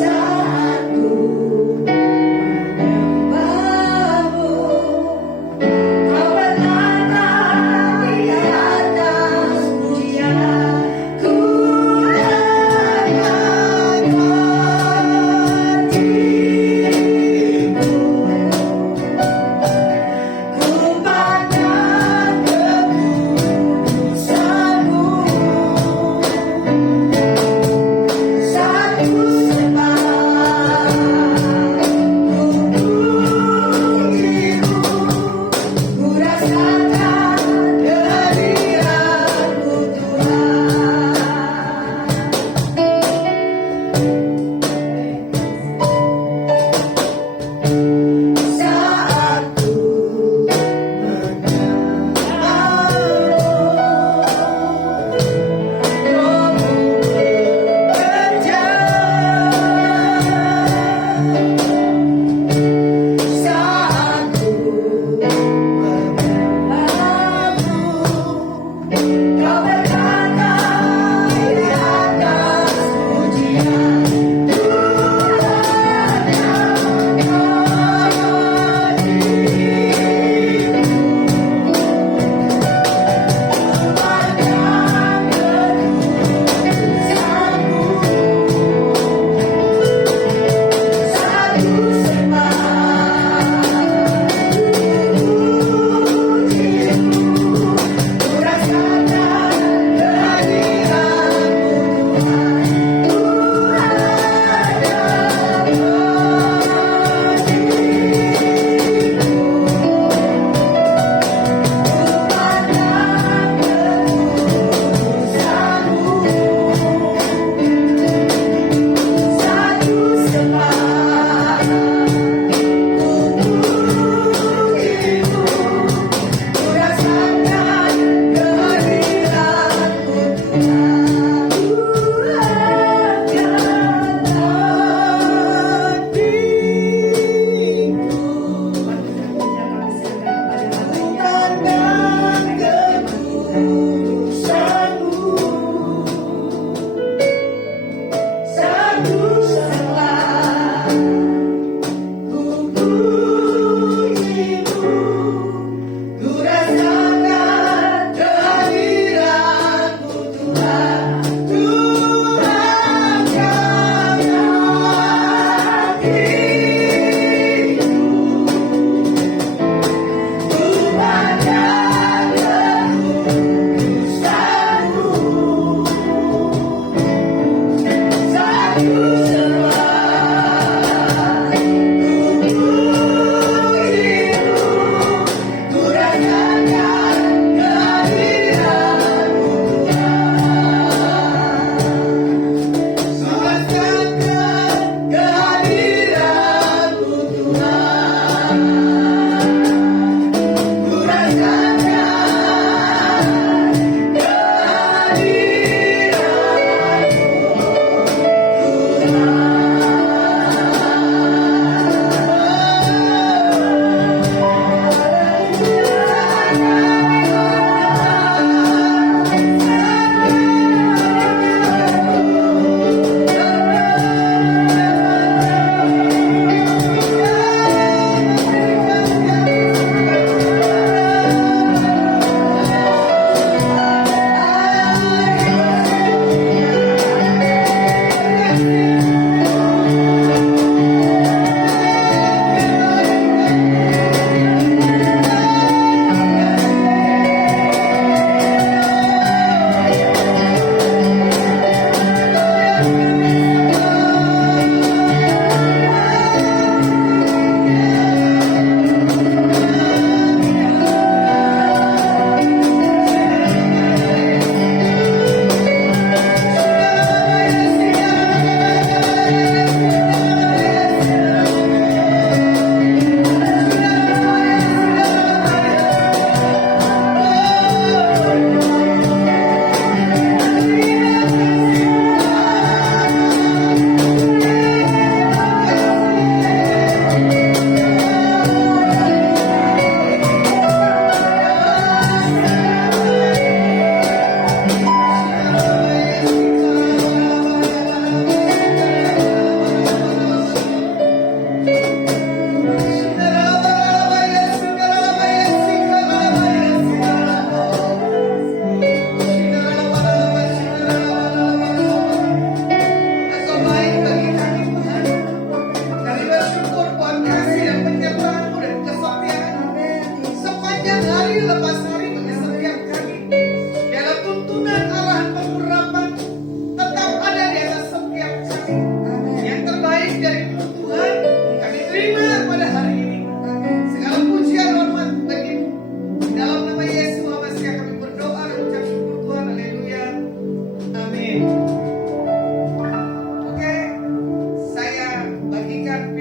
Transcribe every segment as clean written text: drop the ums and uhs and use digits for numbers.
Saat ku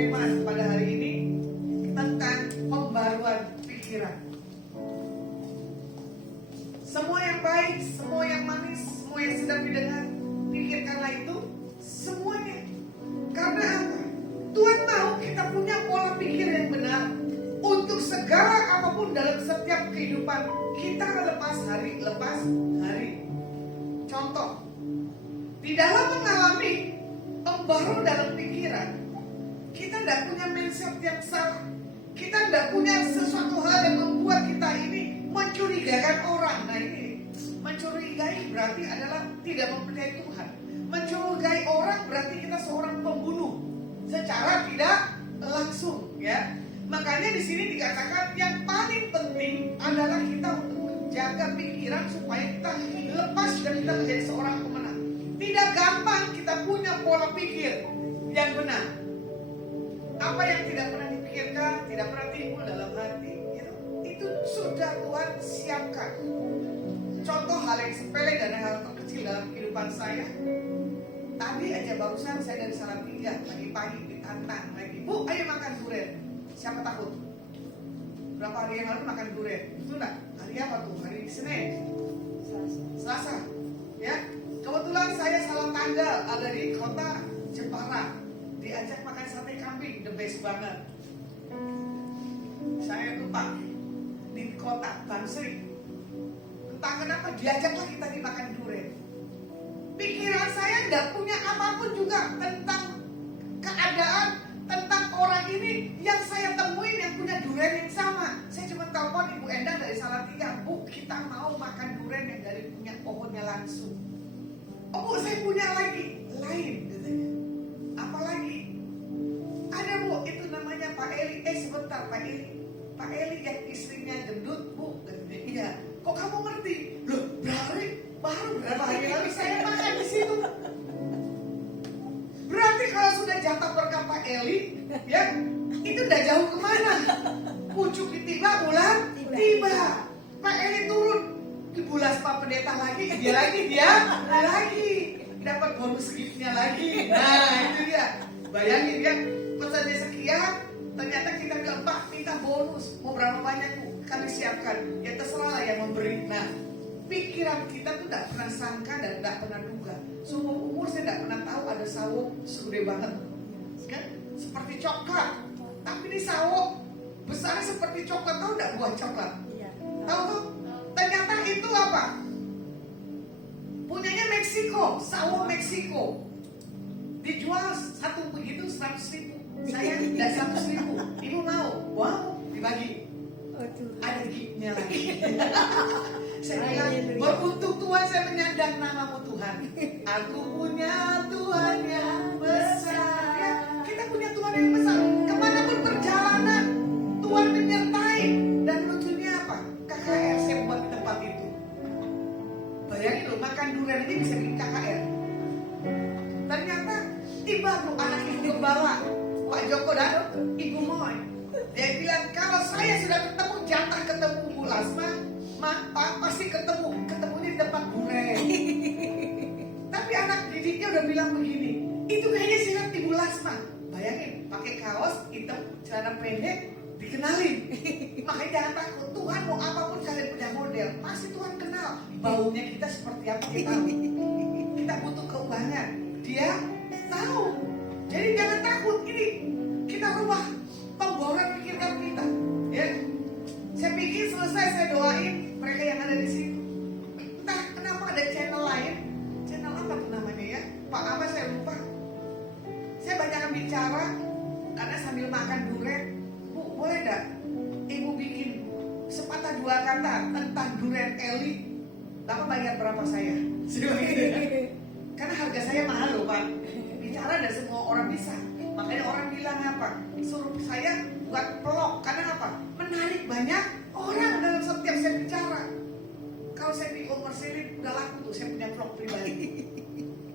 firman pada hari ini tentang pembaruan pikiran. Semua yang baik, semua yang manis, semua yang sedang didengar, pikirkanlah itu semuanya. Karena apa? Tuhan mau kita punya pola pikir yang benar untuk segala apapun dalam setiap kehidupan kita lepas hari. Contoh, di dalam mengalami pembaru dalam pikiran, kita tidak punya mindset yang salah. Kita tidak punya sesuatu hal yang membuat kita ini mencurigakan orang. Nah ini, mencurigai berarti adalah tidak mempercayai Tuhan. Mencurigai orang berarti kita seorang pembunuh secara tidak langsung, ya. Makanya di sini dikatakan yang paling penting adalah kita untuk menjaga pikiran supaya kita lepas dan kita menjadi seorang pemenang. Tidak gampang kita punya pola pikir yang benar. Apa yang tidak pernah dipikirkan, tidak pernah timbul dalam hati, itu sudah Tuhan siapkan. Contoh hal yang sepele dan hal terkecil dalam kehidupan saya. Tadi aja barusan saya dari Salatiga, pagi-pagi ditantang lagi, Bu, ayo makan durian. Siapa takut? Berapa hari yang lalu makan durian? Itu enggak? Hari apa tuh? Hari Senin? Selasa. Ya. Kebetulan saya salah tanggal, ada di kota Jepara. Diajak makan sate kambing, the best banget. Saya lupa di kota Bansri. Entah kenapa diajaklah kita dimakan durian. Pikiran saya nggak punya apapun juga tentang keadaan, tentang orang ini yang saya temuin yang punya durian yang sama. Saya cuma telepon Ibu Endang dari Salatiga, Bu, kita mau makan durian yang dari punya pohonnya langsung. Oh Bu, saya punya lagi, lain katanya. Apa lagi? Ada Bu, itu namanya Pak Eli. Sebentar Pak Eli. Pak Eli yang istrinya gendut Bu, katanya. Iya. Kok kamu ngerti? Loh, baru berapa hari lalu saya makan di situ. Berarti kalau sudah jatah berkah Pak Eli, ya, itu udah jauh kemana? Pucuk tiba, bulan tiba. Pak Eli turun, dibulas Pak Pendeta lagi, dia lagi dapat bonus giftnya lagi. Nah itu dia. Bayangin ya, pesannya sekian, ternyata kita bilang, Pak minta bonus, mau berapa banyak Bu? Kami siapkan. Ya terserah lah yang memberi. Nah, pikiran kita tuh tidak pernah sangka dan tidak pernah duga. Seumur umur saya tidak pernah tahu ada sawo segede banget, kan? Seperti coklat. Tapi ini sawo besarnya seperti coklat, tahu tidak buah coklat? Iya. Tahu tuh? Ternyata itu apa? Punyanya Meksiko, sawo Meksiko. Dijual satu begitu 100.000. Saya tidak 100.000. Ibu mau? Wow, dibagi. Ada giftnya lagi. Saya bilang, beruntung Tuhan saya menyandang namamu Tuhan. Aku punya Tuhan yang besar. Ya, kita punya Tuhan yang besar. Kemanapun perjalanan, Tuhan menyertai. Dan lucunya apa? KKR saya buat di tempat itu. Bayangin loh, makan durian aja bisa bikin KKR. Ternyata tiba tuh anak ibu gembala, Pak Joko dan Ibu Moy. Dia bilang, kalau saya sudah ketemu Bu Lasma, pasti ketemunya di tempat durian. Tapi anak didiknya udah bilang begini, itu kayaknya silat Ibu Lasma. Bayangin, pakai kaos hitam, celana pendek, dikenalin. Makanya jangan takut, Tuhan mau apapun kalian punya model, pasti Tuhan kenal. Baunya kita seperti apa kita tahu. Kita butuh keuangan, dia tahu. Jadi jangan takut, ini kita rubah pembauran pikiran kita, ya. Saya pikir selesai saya doain mereka yang ada di situ. Entah kenapa ada channel lain, channel apa tuh namanya ya? Pak apa saya lupa. Saya banyak bicara karena sambil makan durian, Bu boleh enggak Ibu bikin sepatah dua kata tentang durian Eli? Bapak bayar berapa saya? Karena harga saya mahal loh Pak. Bicara dan semua orang bisa. Makanya orang bilang apa? Suruh saya buat vlog. Karena apa? Menarik banyak orang dalam setiap saya bicara. Kalau saya di komersilin udah laku tuh saya punya vlog pribadi.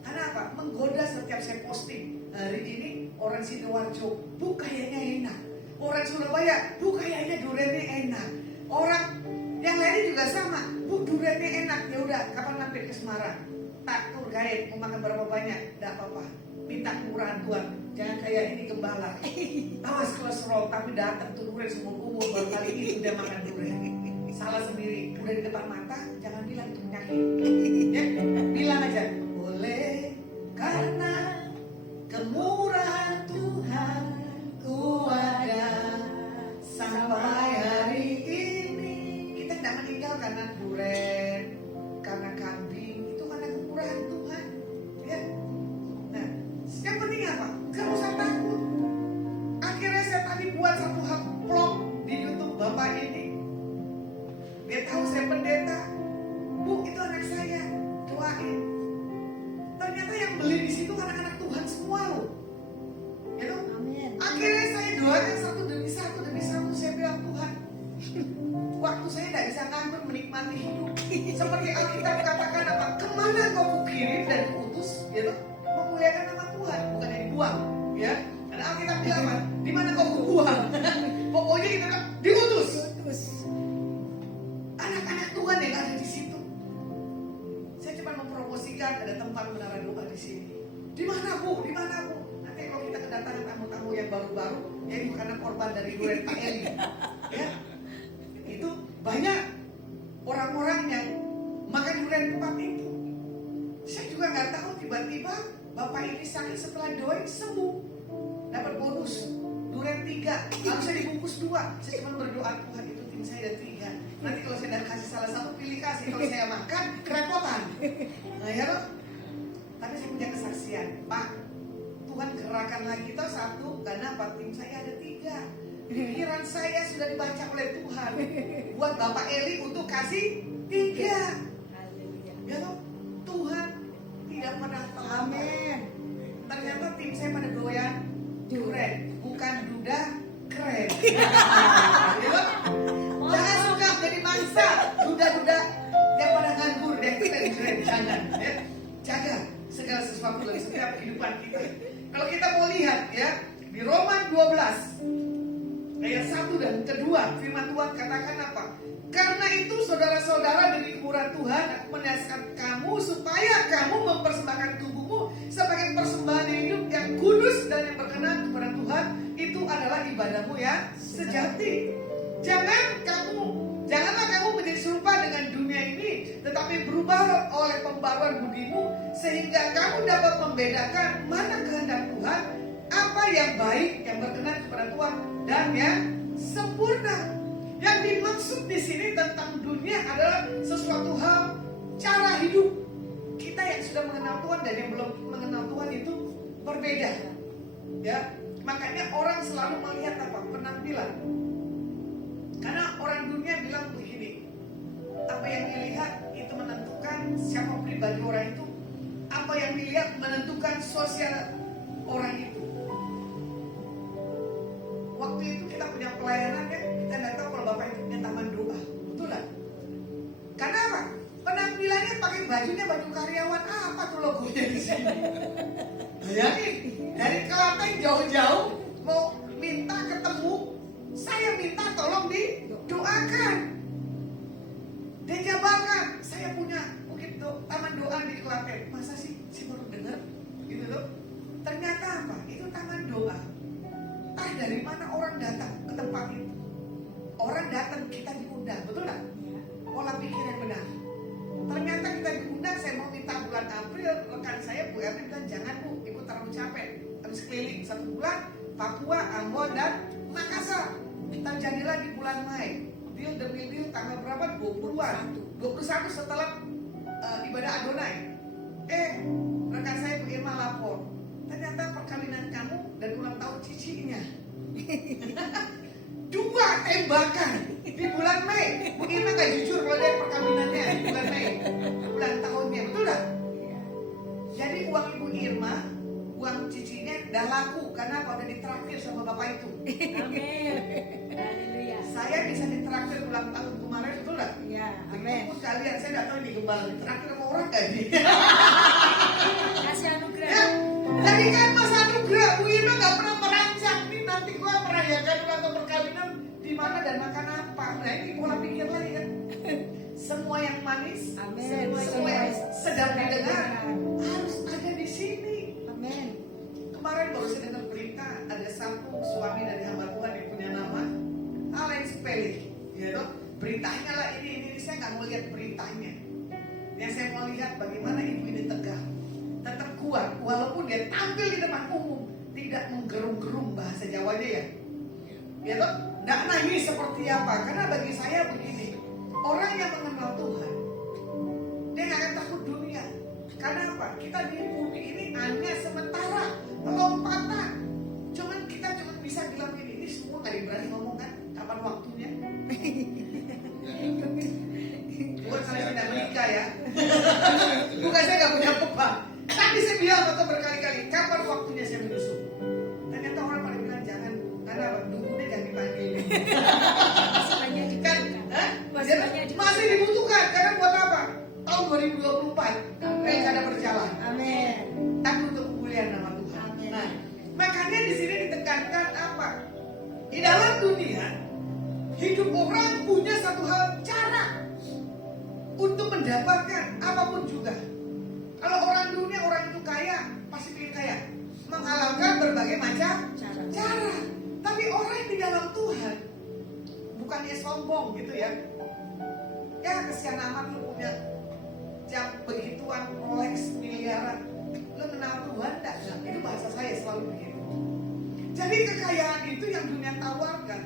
Karena apa? Menggoda setiap saya posting. Hari ini orang Sidoarjo, Bu kayaknya enak. Orang Surabaya, Bu kayaknya duriannya enak. Orang yang lainnya juga sama, Bu duriannya enak. Ya udah, kapan mampir ke Semarang? Tak tur guide, mau makan berapa banyak? Tidak apa-apa. Minta kemurahan Tuhan. Jangan kayak ini gembala. Awas kolesterol, tapi datang tuh durian semua umur baru kali ini udah makan durian. Salah sendiri, udah di depan mata, jangan bilang itu penyakit. Ya, bilang aja, boleh karena kemurahan Tuhan ku ada sampai hari ini. Kita tidak meninggal karena durian, karena kambing, itu karena kemurahan Tuhan. Ya. Nah, yang penting apa? Gak usah takut. Akhirnya saya tadi buat satu hal vlog di YouTube Bapak ini. Dia tahu saya pendeta. Bu, itu anak saya, doain. Ternyata yang beli di situ anak-anak Tuhan semua loh. Ya loh? Amin. Akhirnya saya doakan satu demi satu. Saya bilang, Tuhan, waktu saya tidak bisa nganggur menikmati hidup. Seperti Alkitab katakan apa? Kemana kau kukirim dan kuutus? Ya loh? Memuliakan nama Tuhan, bukan yang dibuang. Ya, karena Alkitab bilang apa? Di mana kau kubuang? Pokoknya kita diutus. Anak-anak Tuhan yang ada di situ. Saya cuma mempromosikan ada tempat menara doa di sini. Di mana Bu? Di mana Bu? Nanti kalau kita kedatangan tamu-tamu yang baru-baru, ya ini karena korban dari durian Pak Eli. Ya, itu banyak orang-orang yang makan durian tempat itu. Saya juga nggak tahu tiba-tiba Bapak ini sakit setelah doain sembuh, dapat bonus durian 3, harusnya dibungkus 2. Saya cuma berdoa, Tuhan itu tim saya ada 3. Nanti kalau saya tidak kasih salah satu, pilih kasih. Kalau saya makan, kerepotan. Nah ya loh. Tapi saya punya kesaksian, Pak, Tuhan gerakan lagi itu 1, karena Pak tim saya ada 3. Pikiran saya sudah dibaca oleh Tuhan buat Bapak Eli untuk kasih 3. Ya loh, Tuhan tidak pernah terlambat. Amin. Ternyata tim saya pada doyan durian, bukan duda keren. Ya loh? Jangan suka jadi mangsa, duda-duda yang pada nganggur deh, keren-keren. Jangan, ya. Jaga segala sesuatu dalam setiap kehidupan kita. Kalau kita mau lihat ya, di Roma 12 ayat 1 dan kedua, firman Tuhan katakan apa? Karena itu saudara-saudara, demi kemurahan Tuhan, aku menasihatkan kamu supaya kamu mempersembahkan tubuhmu sebagai persembahan yang hidup, yang kudus dan yang berkenan kepada Tuhan. Itu adalah ibadahmu yang sejati. Janganlah kamu menjadi serupa dengan dunia ini, tetapi berubah oleh pembaruan budimu, sehingga kamu dapat membedakan mana kehendak Tuhan, apa yang baik, yang berkenan kepada Tuhan, dan yang sempurna. Yang dimaksud di sini tentang dunia adalah sesuatu hal, cara hidup. Kita yang sudah mengenal Tuhan dan yang belum mengenal Tuhan itu berbeda. Ya, makanya orang selalu melihat apa? Penampilan. Karena orang dunia bilang begini, apa yang dilihat itu menentukan siapa pribadi orang itu. Apa yang dilihat menentukan sosial orang itu. Waktu itu kita punya pelayanan ya, kita nggak tahu kalau Bapak itu punya taman doa, betul lah. Karena apa? Penampilannya pakai bajunya baju karyawan, apa tuh logonya di sini? Bayangin, dari Klaten jauh-jauh mau minta ketemu, saya minta tolong didoakan. Dijabarkan, saya punya bukit taman doa di Klaten. Masa sih, saya baru dengar, gitu loh. Ternyata apa? Itu taman doa. Entah dari mana orang datang ke tempat itu. Orang datang, kita diundang, betul tak? Pola pikir yang benar. Ternyata kita diundang, saya mau minta bulan April, rekan saya Bu Erwin bilang, jangan Bu, Ibu terlalu capek. Habis keliling 1 bulan, Papua, Ambon, dan Makassar. Terjadilah di bulan Mei. Deal demi deal tanggal berapa? 20-an. 21 setelah ibadah Adonai. Rekan saya Bu Irma lapor. Ternyata perkawinan kamu dan ulang tahun cicinya 2 tembakan di bulan Mei. Bu Irma gak jujur kalau dia perkawinannya di bulan Mei, bulan tahunnya, betul gak? Jadi uang Ibu Irma, uang cicinya udah laku karena apa? Udah ditraktir sama bapak itu. Amin. Haleluya. Saya bisa ditraktir ulang tahun kemarin, betul gak? Ya, amin. Begitupun kalian, saya gak tahu ini gembala ditraktir sama orang gak nih? Kasih anugerah. Ya, jadi kan masa anugerah, Bu Irma gak pernah merancang nih nanti gua merayakan ulang tahun perkawinan di mana dan makan apa. Nah ini pola pikir lagi kan. Semua yang manis, Amin. semua yang sedang didengar harus ada di sini. Amin. Kemarin baru saya dengar berita ada satu suami dari hamba Tuhan yang punya nama Alex Pelly, ya toh. Beritanya lah ini saya nggak mau lihat beritanya. Yang saya mau lihat bagaimana ibu ini tegar, tetap kuat walaupun dia tampil di depan umum, tidak menggerung-gerung bahasa Jawanya ya. Ya toh, nggak nangis seperti apa? Karena bagi saya begini, orang yang mengenal Tuhan, dia nggak akan takut dunia. Karena apa? Kita di bumi ini hanya sementara, lompatan. Kita cuma bisa bilang ini semua nggak berani ngomong kan? Kapan waktunya? Bukan saya tidak menikah ya. Bukan saya nggak punya beban. Tapi saya bilang atau berkali-kali, kapan waktunya saya menyusul? Ternyata orang pada bilang jangan, karena dukunnya jangan dipanggil. Masih banyak Kan? dibutuhkan. Hah? Masih dibutuhkan. Karena buat apa? Tahun 2024 pilkada berjalan. Amin. Tapi untuk kemuliaan nama Tuhan. Amin. Nah, makanya di sini ditekankan apa? Di dalam dunia, hidup orang punya satu hal cara untuk mendapatkan apapun juga. Kalau orang dunia, orang itu kaya, pasti pilih kaya. Menghalalkan berbagai macam cara. Tapi orang di dalam Tuhan, bukannya sombong gitu ya. Ya kesian amat lu punya jam begituan, Rolex miliaran. Lu kenal Tuhan enggak? Itu bahasa saya selalu begitu. Jadi kekayaan itu yang dunia tawarkan.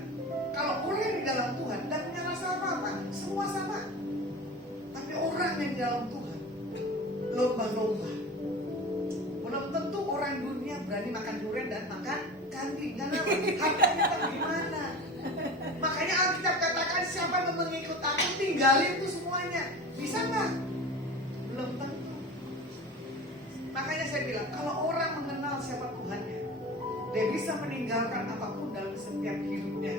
Kalau orang di dalam Tuhan tidak punya rasa apa-apa, semua sama. Tapi orang yang di dalam Tuhan lomba-lomba. Belum tentu orang dunia berani makan durian dan makan kambing. Karena hartanya gimana? Makanya Alkitab katakan siapa yang mengikut aku tinggalin itu semuanya. Bisa nggak? Belum tentu. Makanya saya bilang kalau orang mengenal siapa Tuhannya, dia bisa meninggalkan apapun dalam setiap hidupnya.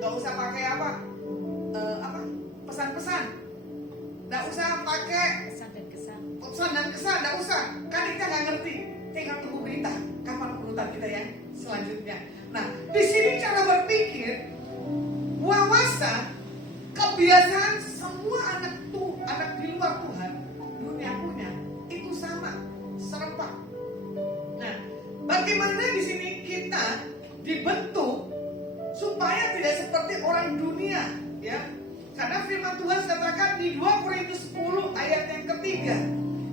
Gak usah pakai apa pesan-pesan. Gak usah pakai pesan dan kesan. Gak usah. Kan kita nggak ngerti. Tinggal tunggu berita kapan urutan kita yang selanjutnya. Nah, di sini cara berpikir, wawasan, kebiasaan semua anak di luar Tuhan dunia punya itu sama, serupa. Nah, bagaimana di sini kita dibentuk supaya tidak seperti orang dunia, ya? Karena firman Tuhan katakan di 2 Korintus 10 ayat yang ketiga,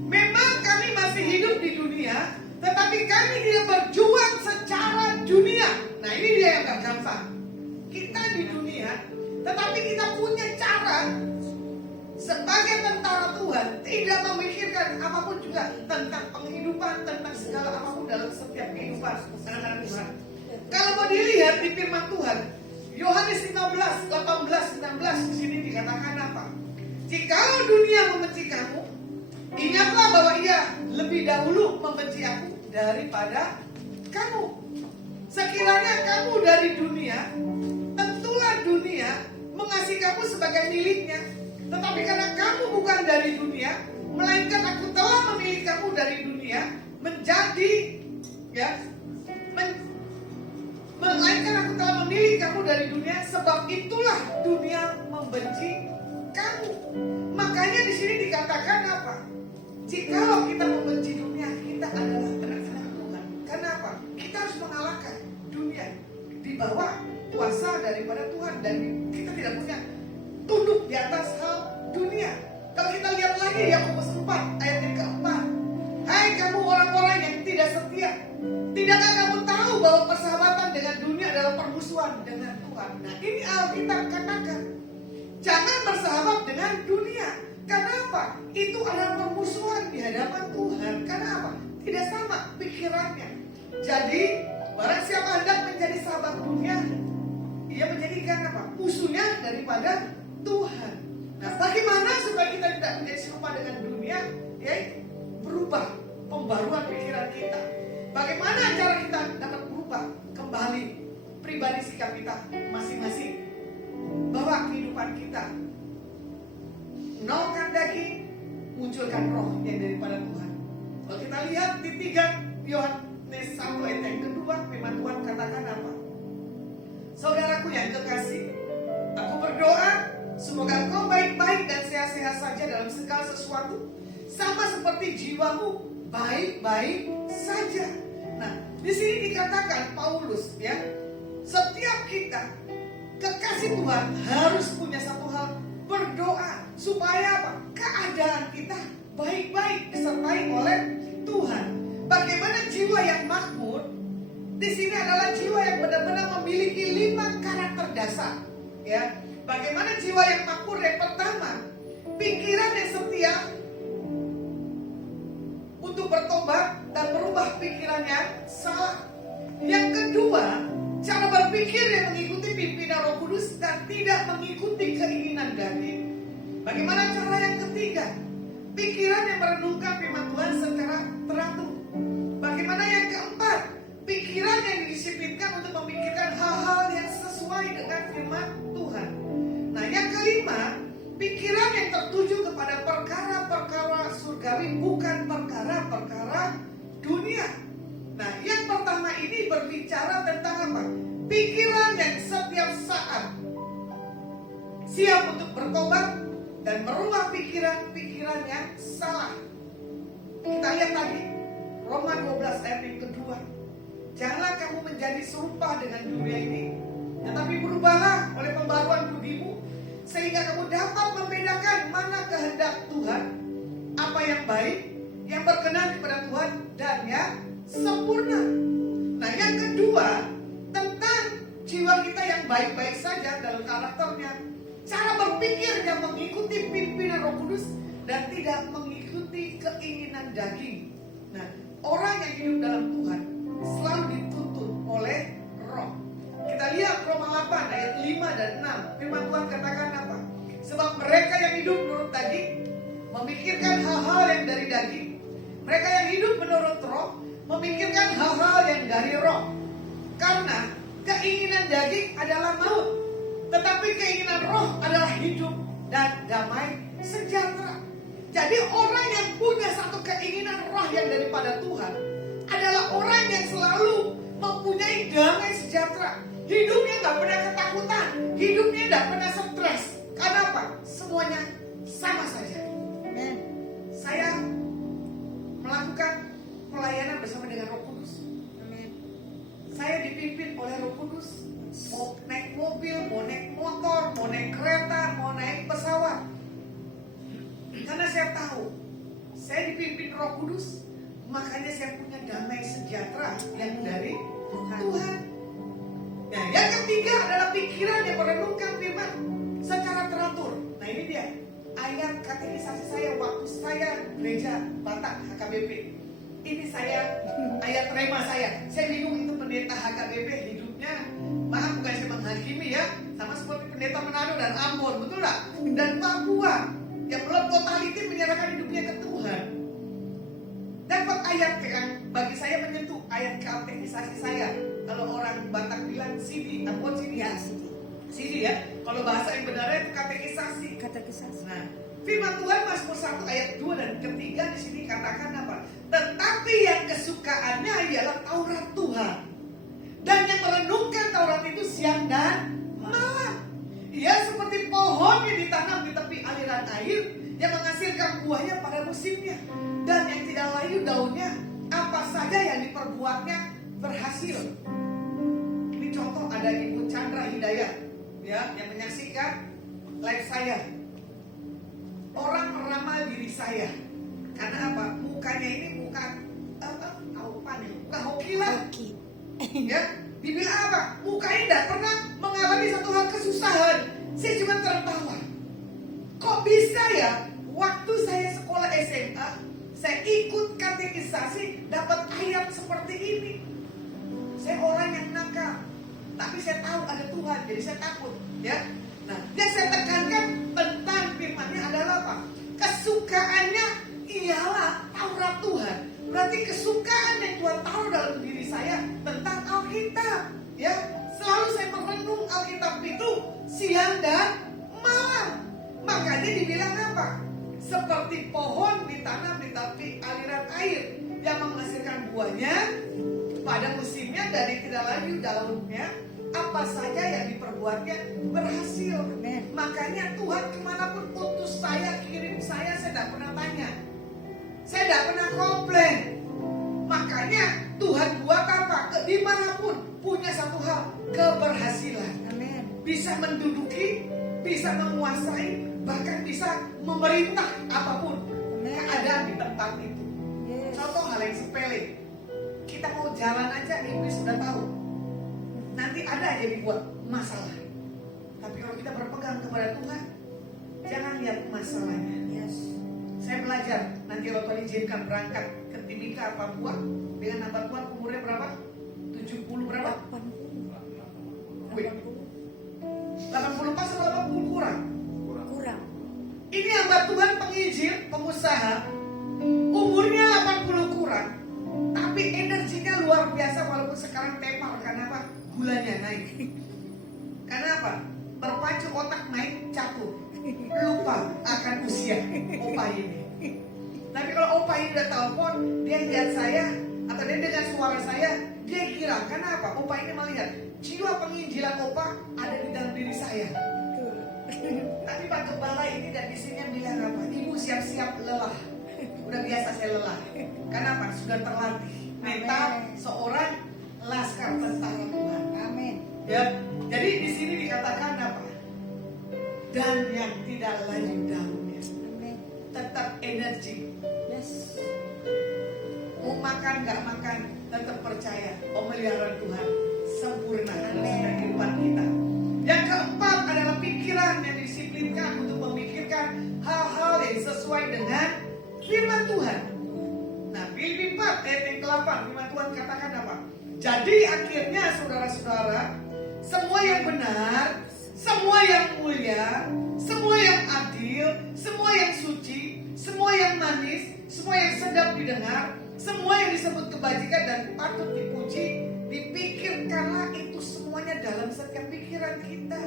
memang kami masih hidup di dunia, tetapi kami tidak berjuang secara dunia. Nah, ini dia yang gak gampang. Kita di dunia, tetapi kita punya cara sebagai tentara Tuhan tidak memikirkan apapun juga tentang penghidupan, tentang segala apapun dalam setiap kehidupan anak-anak Tuhan. Kalau mau dilihat di firman Tuhan, Yohanes 15, 18, 19 di sini dikatakan apa? Jikalau dunia membenci kamu, ingatlah bahwa ia lebih dahulu membenci aku daripada kamu. Sekiranya kamu dari dunia, tentulah dunia mengasihi kamu sebagai miliknya. Tetapi karena kamu bukan dari dunia, melainkan aku telah memilih kamu dari dunia, menjadi melainkan aku telah memilih kamu dari dunia, sebab itulah dunia membenci kamu. Makanya di sini dikatakan apa? Jikalau kita membenci dunia, kita adalah anak-anak Tuhan. Kenapa? Kita harus mengalahkan dunia di bawah kuasa daripada Tuhan, dan kita tidak punya tunduk di atas hal dunia. Kalau kita lihat lagi Yakobus 4 ayat yang keempat, hai kamu orang-orang yang tidak setia, tidakkah kamu tahu bahwa persahabatan dengan dunia adalah permusuhan dengan Tuhan? Nah, ini Alkitab katakan, jangan bersahabat dengan dunia. Kenapa? Itu adalah permusuhan di hadapan Tuhan. Karena apa? Tidak sama pikirannya. Jadi barang siapa hendak menjadi sahabat dunia, ia menjadikan apa? Musuhnya daripada Tuhan. Nah, bagaimana supaya kita tidak menjadi serupa dengan dunia? Ya, berubah pembaruan pikiran kita. Bagaimana cara kita dapat berubah kembali pribadi sikap kita masing-masing, bahwa kehidupan kita nolkan daging, munculkan roh yang daripada Tuhan. Kalau kita lihat di 3 Yohanes 1 ayat yang kedua, firman Tuhan katakan apa? Saudaraku yang kekasih, aku berdoa semoga engkau baik-baik dan sehat-sehat saja dalam segala sesuatu, sama seperti jiwamu baik-baik saja. Nah, Di sini dikatakan Paulus ya, setiap kita kekasih Tuhan harus punya satu hal, berdoa supaya apa? Keadaan kita baik-baik disertai oleh Tuhan. Bagaimana jiwa yang makmur? Di sini adalah jiwa yang benar-benar memiliki 5 karakter dasar. Ya, bagaimana jiwa yang makmur? Yang pertama, pikiran yang setia untuk bertobat dan berubah pikirannya salah. Yang kedua, cara berpikir yang mengikuti pimpinan Roh Kudus dan tidak mengikuti keinginan daging. Bagaimana cara yang ketiga? Pikiran yang merenungkan firman Tuhan secara teratur. Bagaimana yang keempat? Pikiran yang didisiplinkan untuk memikirkan hal-hal yang sesuai dengan firman Tuhan. Nah, yang kelima, pikiran yang tertuju kepada perkara-perkara surgawi, bukan perkara-perkara dunia. Nah, yang pertama ini berbicara tentang apa? Pikiran yang setiap saat siap untuk bertobat dan merubah pikiran-pikiran yang salah. Kita lihat tadi Roma 12 ayat yang kedua. Janganlah kamu menjadi serupa dengan dunia ini, tetapi berubahlah oleh pembaruan budimu, sehingga kamu dapat membedakan mana kehendak Tuhan, apa yang baik, yang berkenan kepada Tuhan, dan yang sempurna. Nah, yang kedua, tentang jiwa kita yang baik-baik saja dalam karakternya, cara berpikir yang mengikuti pimpinan Roh Kudus dan tidak mengikuti keinginan daging. Nah, orang yang hidup dalam Tuhan selalu dituntun oleh Roh. Kita lihat Roma 8 ayat 5 dan 6. Firman Tuhan katakan apa? Sebab mereka yang hidup menurut daging memikirkan hal-hal yang dari daging. Mereka yang hidup menurut Roh memikirkan hal-hal yang dari Roh. Karena keinginan daging adalah maut, tetapi keinginan Roh adalah hidup dan damai sejahtera. Jadi orang yang punya satu keinginan roh yang daripada Tuhan adalah orang yang selalu mempunyai damai sejahtera. Hidupnya gak pernah ketakutan, hidupnya gak pernah stres. Karena apa? Semuanya sama saja. Amen. Saya melakukan pelayanan bersama dengan Roh Kudus. Amen. Saya dipimpin oleh Roh Kudus. Mau naik mobil, mau naik motor, mau naik kereta, mau naik pesawat. Karena saya tahu saya dipimpin Roh Kudus, makanya saya punya damai sejahtera yang dari Tuhan. Nah, yang ketiga adalah pikiran yang merenungkan firman secara teratur. Nah, ini dia ayat katekisasi saya waktu saya gereja Batak HKBP. Ini saya ayat rema saya. Saya bingung itu pendeta HKBP hidupnya, maaf bukan saya menghakimi ya, sama seperti pendeta Manado dan Ambon, betul tak? Dan Papua yang belum totaliti menyerahkan hidupnya ke Tuhan. Dapat ayat yang bagi saya menyentuh, ayat katekisasi saya. Kalau orang Batak bilang CD, Ambon CD ya, CD ya. Kalau bahasa yang benarnya itu katekisasi. Katekisasi. Nah, firman Tuhan Mazmur 1 ayat 2 dan ketiga di sini katakan apa? Tetapi yang kesukaannya ialah Taurat Tuhan, dan yang merenungkan Taurat itu siang dan malam. Ia seperti pohon yang ditanam di tepi aliran air, yang menghasilkan buahnya pada musimnya, dan yang tidak layu daunnya, apa saja yang diperbuatnya berhasil. Ini contoh ada Ibu Chandra Hidayat ya, yang menyaksikan live saya. Orang meramal diri saya karena apa? Mukanya ini bukan bukan hoki lah. Ya, dibilang apa? Mukanya tidak pernah mengalami satu hal kesusahan. Saya cuma tertawa. Kok bisa ya? Waktu saya sekolah SMA, saya ikut katekisasi dapat ayat seperti ini. Saya orang yang nakal, tapi saya tahu ada Tuhan, jadi saya takut. Ya. Nah, yang saya tekankan tentang firman-Nya adalah apa? Kesukaannya ialah Taurat Tuhan. Berarti kesukaan yang Tuhan taruh dalam diri saya tentang Alkitab. Ya, selalu saya merenung Alkitab itu siang dan malam. Makanya dibilang apa? Seperti pohon ditanam di tepi aliran air yang menghasilkan buahnya pada musimnya dari tidak layu daunnya. Apa saja yang diperbuatnya berhasil. Amen. Makanya Tuhan kemanapun utus saya, kirim saya tidak pernah tanya. Saya tidak pernah komplain. Makanya Tuhan buat apa? apa? Dimanapun punya satu hal, keberhasilan. Amin. Bisa menduduki, bisa menguasai, bahkan bisa memerintah apapun keadaan di tempat itu. Yes. Contoh hal yang sepele, kita mau jalan aja iblis sudah tahu. Nanti ada aja dibuat masalah. Tapi kalau kita berpegang kepada Tuhan, jangan lihat masalahnya. Yes. Saya belajar, nanti kalau Tuhan izinkan berangkat ke Timika, Papua, dengan abad Tuhan umurnya berapa? 70 berapa? 80. Wih. 80 pas atau 80 kurang? Kurang. Ini hamba Tuhan penginjil, pengusaha, umurnya 80 kurang, tapi energinya luar biasa walaupun sekarang tepar. Karena apa? Gulanya naik. Karena apa? Berpacu otak naik catur, lupa akan usia opa ini. Tapi kalau opa ini udah telepon, dia lihat saya atau dia dengar suara saya, dia kira karena apa? Opa ini melihat jiwa penginjilan opa ada di dalam diri saya. Betul. Tapi Pak Gembala ini dan istrinya bilang apa? Ibu siap-siap lelah. Udah biasa saya lelah. Karena apa? Sudah terlatih mental seorang laskar tentara Tuhan. Amin. Ya, jadi di sini dikatakan apa? Dan yang tidak laju daunnya, Amin. tetap energi. Yes. Mau makan nggak makan, tetap percaya pemeliharaan Tuhan sempurna dalam kehidupan kita. Yang keempat adalah pikiran yang disiplinkan untuk memikirkan hal-hal yang sesuai dengan firman Tuhan. Nah, Filipi 4 ayat yang ke-8 firman Tuhan katakan apa? Jadi akhirnya saudara-saudara, semua yang benar, semua yang mulia, semua yang adil, semua yang suci, semua yang manis, semua yang sedap didengar, semua yang disebut kebajikan dan patut dipuji, dipikirkanlah itu semuanya dalam setiap pikiran kita.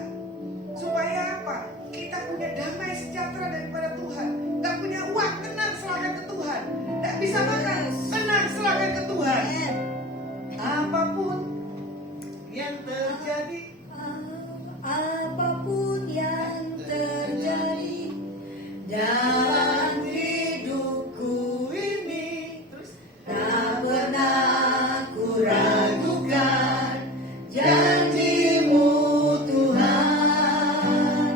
Supaya apa? Kita punya damai sejahtera daripada Tuhan. Gak punya uang, tenang serahkan ke Tuhan. Gak bisa makan, tenang serahkan ke Tuhan. Apapun yang terjadi, Apapun yang terjadi dalam hidupku ini, tak pernah ku ragukan janji-Mu Tuhan.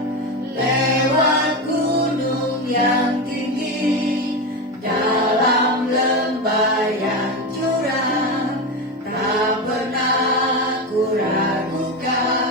Lewat gunung yang tinggi, dalam lembah yang curam, tak pernah ku ragukan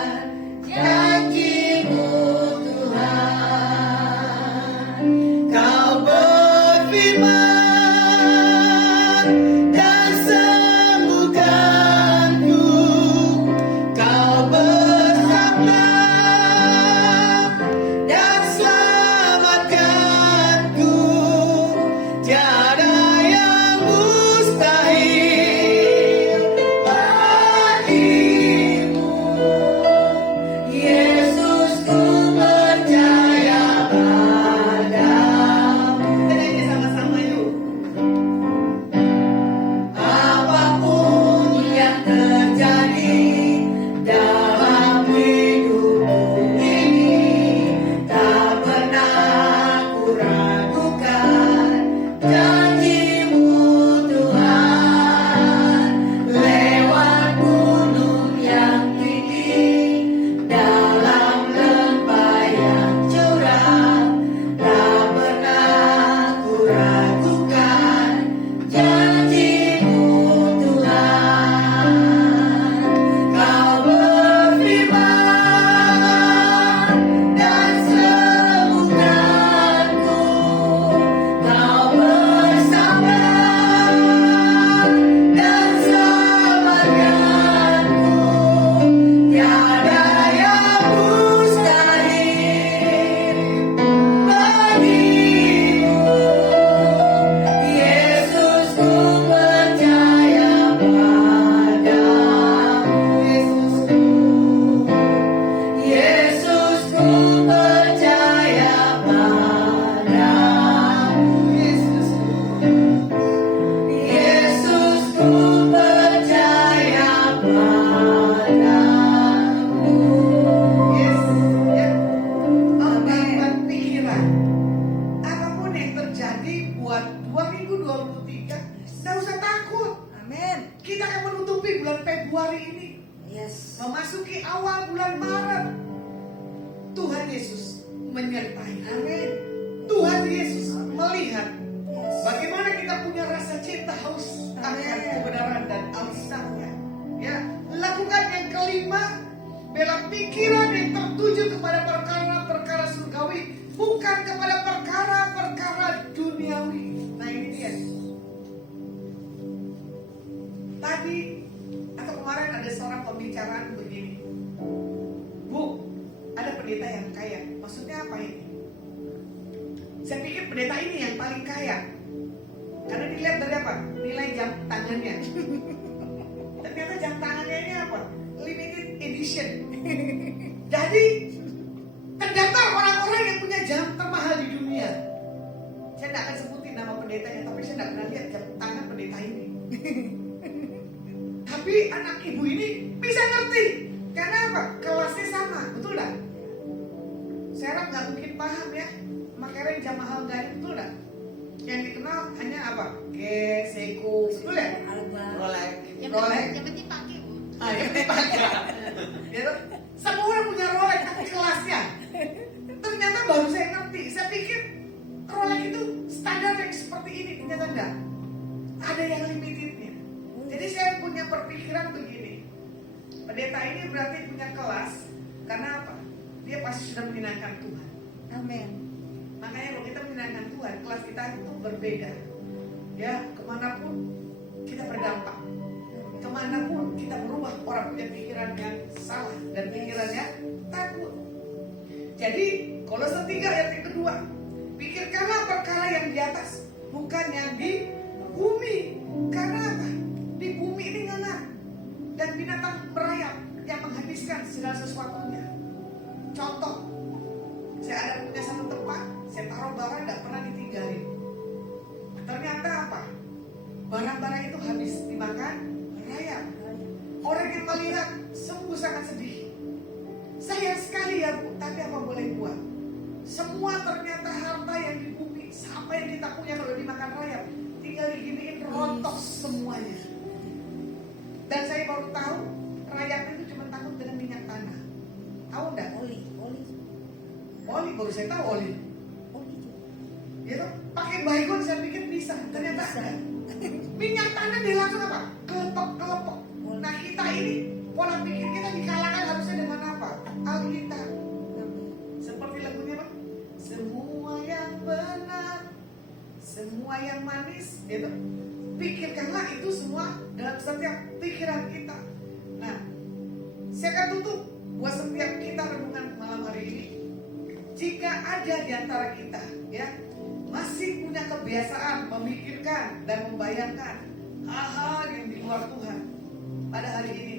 Maret, Tuhan Yesus menyertai. Amin. Tuhan Yesus melihat bagaimana kita punya rasa cinta haus akan kebenaran dan Alkitabnya. Ya, lakukan yang kelima, bela pikiran yang tertuju kepada perkara-perkara surgawi, bukan kepada perkara-perkara duniawi. Nah ini dia. Tadi atau kemarin ada seorang pembicaraan begini, Bu, ada pendeta yang kaya. Maksudnya apa ini? Saya pikir pendeta ini yang paling kaya, karena dilihat dari apa? Nilai jam tangannya. Ternyata jam tangannya ini apa? Limited edition. Jadi ternyata orang-orang yang punya jam termahal di dunia. Saya tidak akan sebutin nama pendetanya, tapi saya tidak pernah lihat jam tangan pendeta ini. Tapi anak ibu ini bisa ngerti. Karena apa? Kelasnya sama, betul tak? Saya harap nggak mungkin paham ya. Makanya jam mahal nggak ada, betul tak? Yang dikenal hanya apa? Seiko, betul ya? Rolex. Yang penting pakai, Bu. Yang penting pakai. Ya, semua orang punya Rolex, tapi kelasnya. Ternyata baru saya ngerti. Saya pikir Rolex itu standar yang seperti ini, ternyata enggak. Ada yang limitednya. Jadi saya punya perpikiran begini. Pendeta ini berarti punya kelas. Karena apa? Dia pasti sudah menyenangkan Tuhan. Amin. Makanya kalau kita menyenangkan Tuhan, kelas kita itu berbeda. Ya, kemanapun kita berdampak. Kemanapun kita berubah, orang punya pikiran yang salah dan pikirannya takut. Jadi, Kolose 3 ayat yang kedua, pikirkanlah perkara yang di atas, bukan yang di bumi. Karena apa? Di bumi ini ngengat dan binatang merayap yang menghabiskan segala sesuatunya. Contoh, saya ada punya satu tempat, saya taruh barang tidak pernah ditinggalin. Ternyata apa? Barang-barang itu habis dimakan rayap. Orang yang melihat sungguh sangat sedih. Sayang sekali ya Bu, tapi apa boleh buat? Semua ternyata harta yang di bumi, apa yang kita punya kalau dimakan rayap, tinggal diginiin rontok semuanya. Dan saya baru tahu rayap itu cuma takut dengan minyak tanah. Tahu enggak? Oli baru saya tahu oli. Ya toh, pakai baygon saya pikir bisa, ternyata enggak. Minyak tanah dia langsung apa? Kelepek. Nah kita ini pola pikir kita dikalahkan harusnya dengan apa? Alkitab. Seperti lagunya Pak. Semua yang benar, semua yang manis, gitu. Pikirkanlah itu semua dalam setiap pikiran kita. Nah, saya akan tutup buat setiap kita renungan malam hari ini. Jika ada di antara kita, ya, masih punya kebiasaan memikirkan dan membayangkan hal-hal yang di luar Tuhan, pada hari ini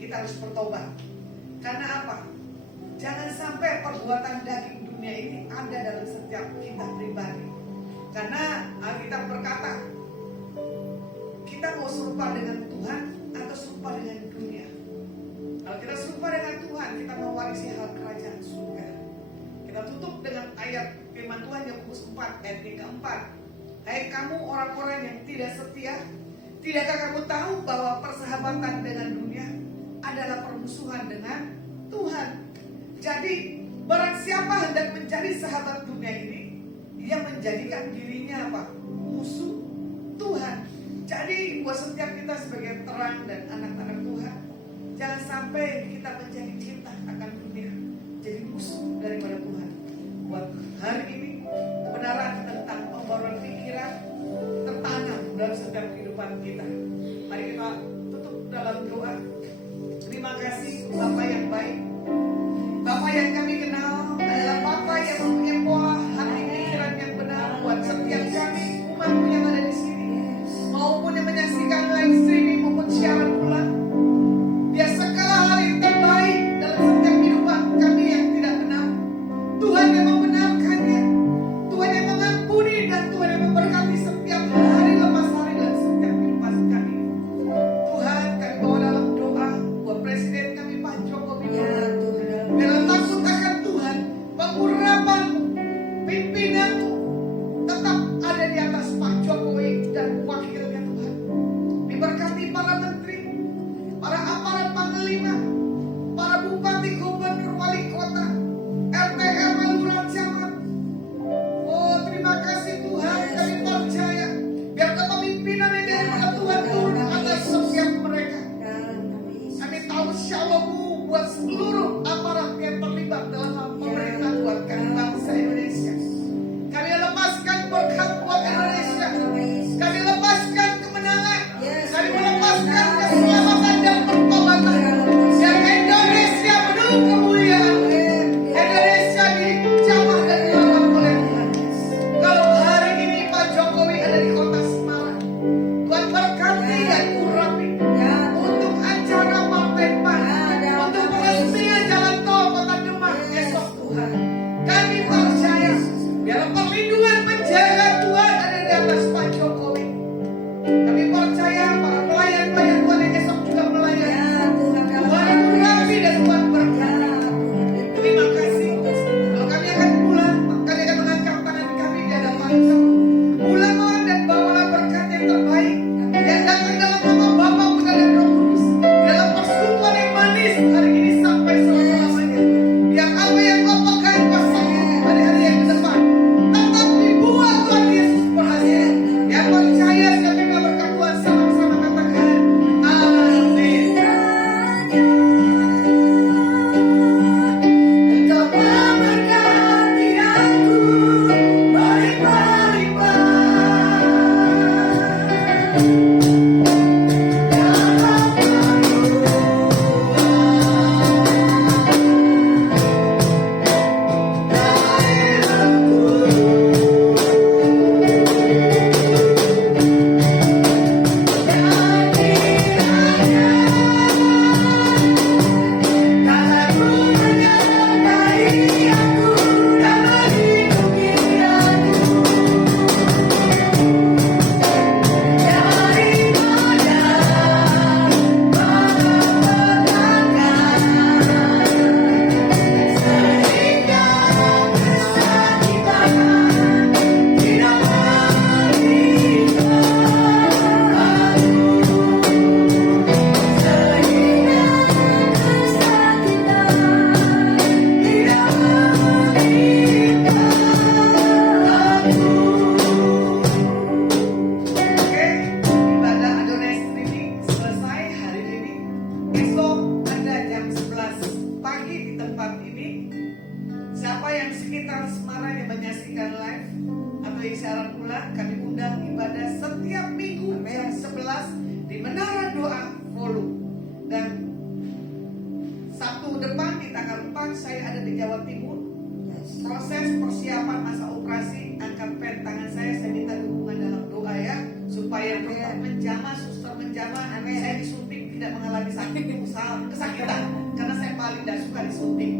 kita harus bertobat. Karena apa? Jangan sampai perbuatan daging dunia ini ada dalam setiap kita pribadi. Karena Alkitab berkata, kita mau serupa dengan Tuhan atau serupa dengan dunia. Kalau kita serupa dengan Tuhan, kita mewarisi hal kerajaan surga. Kita tutup dengan ayat firman Tuhan Yakobus 4 ayat yang keempat. Hai kamu orang-orang yang tidak setia, tidakkah kamu tahu bahwa persahabatan dengan dunia adalah permusuhan dengan Tuhan? Jadi barang siapa hendak menjadi sahabat dunia ini, dia menjadikan dirinya apa? Musuh Tuhan. Jadi buat setiap kita sebagai terang dan anak-anak Tuhan, jangan sampai kita menjadi cinta akan dunia, jadi musuh daripada Tuhan. Buat hari ini kebenaran tentang pembaruan pikiran tertanam dalam setiap kehidupan kita. Mari kita tutup dalam doa. Terima kasih Bapa yang baik, Bapa yang kami kenal adalah Bapa yang mempunyai pola hati pikiran yang benar buat setiap kami umatmu yang ada di sini, maupun yang menyaksikan live streaming maupun siaran ulang. Biar segala hal yang terbaik dalam Saudara pula kami undang ibadah setiap minggu jam 11 di Menara Doa Volume. Dan Sabtu depan di tanggal 4 saya ada di Jawa Timur. Proses persiapan masa operasi, angkat pen tangan saya minta dukungan dalam doa ya, supaya dokter menjamah, suster menjamah, saya disuntik tidak mengalami sakit kesakitan, karena saya paling tidak suka disuntik.